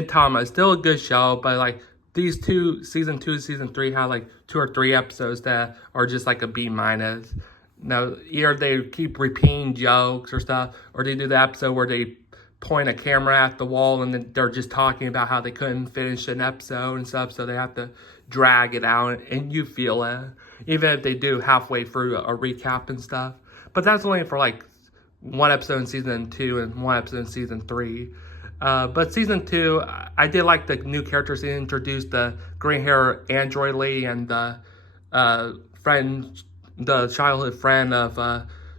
Gintama is still a good show, but like these two, season 2, season 3 have like 2 or 3 episodes that are just like a B minus. Now, either they keep repeating jokes or stuff, or they do the episode where they point a camera at the wall and then they're just talking about how they couldn't finish an episode and stuff, so they have to drag it out, and you feel it, even if they do halfway through a recap and stuff. But that's only for like 1 episode in season 2 and 1 episode in season 3. But season 2, I did like the new characters they introduced, the green hair android lady and the childhood friend of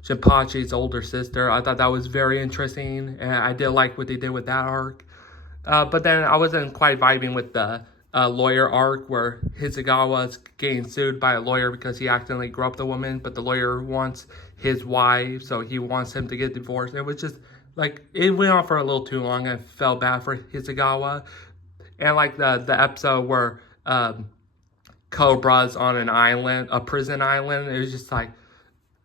Shinpachi's older sister. I thought that was very interesting, and I did like what they did with that arc. But then I wasn't quite vibing with the lawyer arc where Hizugawa's getting sued by a lawyer because he accidentally groped a woman, but the lawyer wants his wife, so he wants him to get divorced. It was just like, it went on for a little too long. I felt bad for Hizugawa. And like the episode where Cobra's on an island, a prison island, it was just like,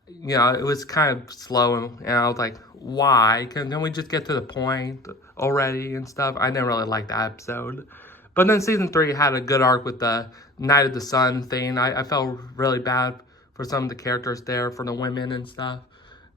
you know, it was kind of slow, and I was like, why? Can we just get to the point already and stuff? I didn't really like that episode. But then season 3 had a good arc with the Night of the Sun thing. I felt really bad for some of the characters there, for the women and stuff.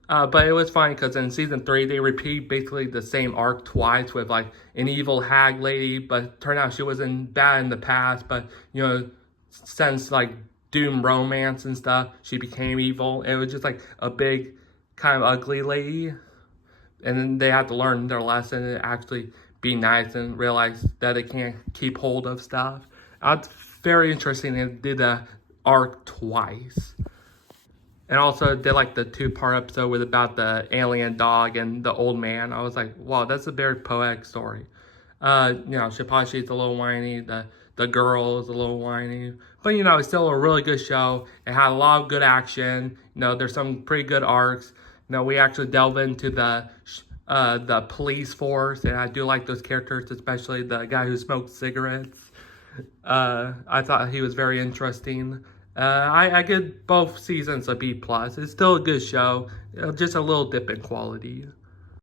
But it was fine because in season 3, they repeat basically the same arc twice with like an evil hag lady, but turned out she wasn't bad in the past, but you know, since like Doom romance and stuff, she became evil. It was just like a big kind of ugly lady. And then they had to learn their lesson and actually be nice and realize that they can't keep hold of stuff. It's very interesting. They did the arc twice. And also did like the 2-part episode with about the alien dog and the old man. I was like, wow, that's a very poetic story. You know, Shinpachi's a little whiny, the girl is a little whiny, but you know, it's still a really good show. It had a lot of good action. You know, there's some pretty good arcs. You know, we actually delve into the police force, and I do like those characters, especially the guy who smoked cigarettes. I thought he was very interesting. I give both seasons a B+. It's still a good show, just a little dip in quality.